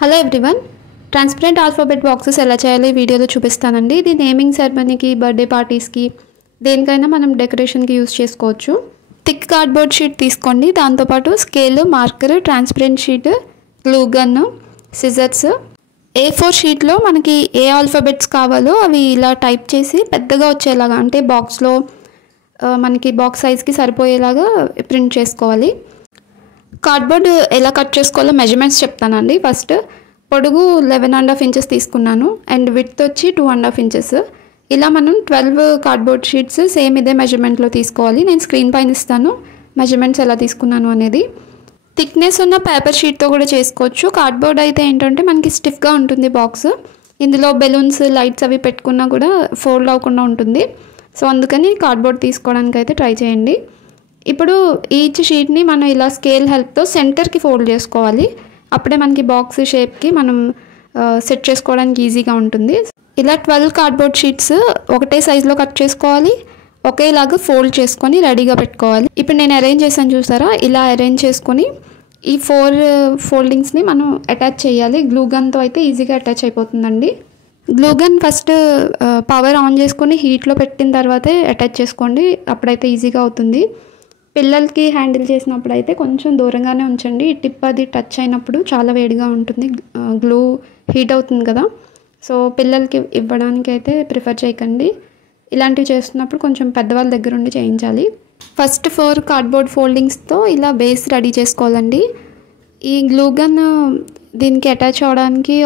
Hello everyone, transparent alphabet boxes ఎలా చేయాలో ఈ వీడియోలో చూపిస్తానండి. ఇది నేమింగ్ సెరమనీకి, బర్త్డే పార్టీస్కి, దేనికైనా మనం డెకరేషన్కి యూస్ చేసుకోవచ్చు. థిక్ కార్డ్బోర్డ్ షీట్ తీసుకోండి. దాంతోపాటు scale, marker, transparent sheet, glue gun, scissors. A4 షీట్లో మనకి ఏ ఆల్ఫాబెట్స్ కావాలో అవి ఇలా టైప్ చేసి పెద్దగా వచ్చేలాగా, అంటే బాక్స్లో మనకి బాక్స్ సైజ్కి సరిపోయేలాగా ప్రింట్ చేసుకోవాలి. కార్డ్బోర్డ్ ఎలా కట్ చేసుకోవాలో మెజర్మెంట్స్ చెప్తానండి. ఫస్ట్ పొడుగు 11.5 ఇంచెస్ తీసుకున్నాను అండ్ విడ్త్ వచ్చి 2.5 ఇంచెస్. ఇలా మనం 12 కార్డ్బోర్డ్ షీట్స్ సేమ్ ఇదే మెజర్మెంట్లో తీసుకోవాలి. నేను స్క్రీన్ పైన ఇస్తాను మెజర్మెంట్స్ ఎలా తీసుకున్నాను అనేది. థిక్నెస్ ఉన్న పేపర్ షీట్తో కూడా చేసుకోవచ్చు. కార్డ్బోర్డ్ అయితే ఏంటంటే మనకి స్టిఫ్గా ఉంటుంది బాక్స్. ఇందులో బెలూన్స్, లైట్స్ అవి పెట్టుకున్నా కూడా ఫోల్డ్ అవ్వకుండా ఉంటుంది. సో అందుకని కార్డ్బోర్డ్ తీసుకోవడానికి అయితే ట్రై చేయండి. ఇప్పుడు ఈచ్ షీట్ని మనం ఇలా స్కేల్ హెల్ప్తో సెంటర్కి ఫోల్డ్ చేసుకోవాలి. అప్పుడే మనకి బాక్స్ షేప్కి మనం సెట్ చేసుకోవడానికి ఈజీగా ఉంటుంది. ఇలా 12 కార్డ్బోర్డ్ షీట్స్ ఒకటే సైజులో కట్ చేసుకోవాలి, ఒకేలాగా ఫోల్డ్ చేసుకొని రెడీగా పెట్టుకోవాలి. ఇప్పుడు నేను అరేంజ్ చేశాను చూసారా, ఇలా అరేంజ్ చేసుకొని ఈ 4 ఫోల్డింగ్స్ని మనం అటాచ్ చేయాలి. గ్లూ గన్తో అయితే ఈజీగా అటాచ్ అయిపోతుందండి. Glue gun first power on చేసుకొని హీట్లో పెట్టిన తర్వాతే అటాచ్ చేసుకోండి, అప్పుడైతే ఈజీగా అవుతుంది. పిల్లలకి హ్యాండిల్ చేసినప్పుడు అయితే కొంచెం దూరంగానే ఉంచండి. టిప్ అది టచ్ అయినప్పుడు చాలా వేడిగా ఉంటుంది, గ్లూ హీట్ అవుతుంది కదా. సో పిల్లలకి ఇవ్వడానికి అయితే ప్రిఫర్ చేయకండి. ఇలాంటివి చేస్తున్నప్పుడు కొంచెం పెద్దవాళ్ళ దగ్గర ఉండి చేయించాలి. ఫస్ట్ 4 కార్డ్బోర్డ్ ఫోల్డింగ్స్తో ఇలా బేస్ రెడీ చేసుకోవాలండి. ఈ గ్లూ గన్ దీనికి అటాచ్ అవ్వడానికి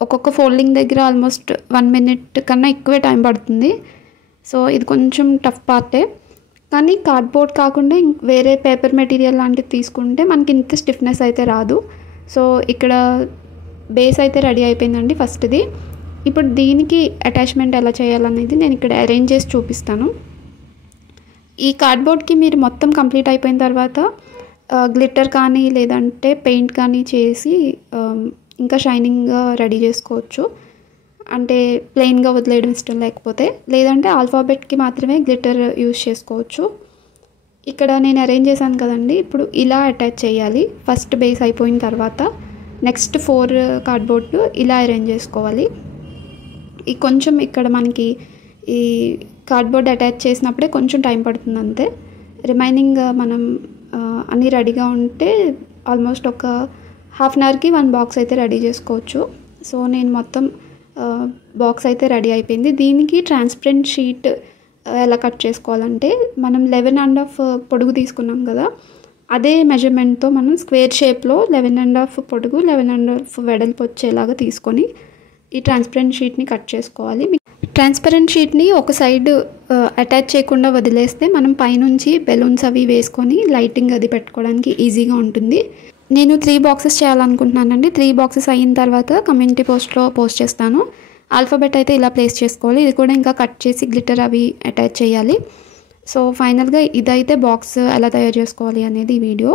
ఒక్కొక్క ఫోల్డింగ్ దగ్గర ఆల్మోస్ట్ 1 మినిట్ కన్నా ఎక్కువే టైం పడుతుంది. సో ఇది కొంచెం టఫ్ పార్టే. కానీ కార్డ్బోర్డ్ కాకుండా వేరే పేపర్ మెటీరియల్ లాంటివి తీసుకుంటే మనకి ఇంత స్టిఫ్నెస్ అయితే రాదు. సో ఇక్కడ బేస్ అయితే రెడీ అయిపోయిందండి ఫస్ట్ది. ఇప్పుడు దీనికి అటాచ్మెంట్ ఎలా చేయాలనేది నేను ఇక్కడ అరేంజ్ చేసి చూపిస్తాను. ఈ కార్డ్బోర్డ్కి మీరు మొత్తం కంప్లీట్ అయిపోయిన తర్వాత గ్లిట్టర్ కానీ లేదంటే పెయింట్ కానీ చేసి ఇంకా షైనింగ్గా రెడీ చేసుకోవచ్చు. అంటే ప్లెయిన్గా వదిలేయడం ఇష్టం లేకపోతే, లేదంటే ఆల్ఫాబెట్కి మాత్రమే గ్లిట్టర్ యూస్ చేసుకోవచ్చు. ఇక్కడ నేను అరేంజ్ చేశాను కదండి, ఇప్పుడు ఇలా అటాచ్ చేయాలి. ఫస్ట్ బేస్ అయిపోయిన తర్వాత నెక్స్ట్ 4 కార్డ్బోర్డ్ ఇలా అరేంజ్ చేసుకోవాలి. ఈ కొంచెం ఇక్కడ మనకి ఈ కార్డ్బోర్డ్ అటాచ్ చేసినప్పుడే కొంచెం టైం పడుతుంది అంతే. రిమైనింగ్ మనం అన్నీ రెడీగా ఉంటే ఆల్మోస్ట్ ఒక హాఫ్ అన్ అవర్కి 1 బాక్స్ అయితే రెడీ చేసుకోవచ్చు. సో నేను మొత్తం బాక్స్ అయితే రెడీ అయిపోయింది. దీనికి ట్రాన్స్పరెంట్ షీట్ ఎలా కట్ చేసుకోవాలంటే, మనం 11.5 పొడుగు తీసుకున్నాం కదా, అదే మెజర్మెంట్తో మనం స్క్వేర్ షేప్లో 11.5 పొడుగు 11.5 వెడల్పు వచ్చేలాగా తీసుకొని ఈ ట్రాన్స్పరెంట్ షీట్ని కట్ చేసుకోవాలి. ట్రాన్స్పరెంట్ షీట్ని ఒక సైడ్ అటాచ్ చేయకుండా వదిలేస్తే మనం పైనుంచి బెలూన్స్ అవి వేసుకొని లైటింగ్ అది పెట్టుకోవడానికి ఈజీగా ఉంటుంది. నేను 3 బాక్సెస్ చేయాలనుకుంటున్నానండి. 3 బాక్సెస్ అయిన తర్వాత కమ్యూనిటీ పోస్ట్లో పోస్ట్ చేస్తాను. ఆల్ఫాబెట్ అయితే ఇలా ప్లేస్ చేసుకోవాలి. ఇది కూడా ఇంకా కట్ చేసి గ్లిట్టర్ అవి అటాచ్ చేయాలి. సో ఫైనల్గా ఇదైతే బాక్స్ ఎలా తయారు చేసుకోవాలి అనేది ఈ వీడియో.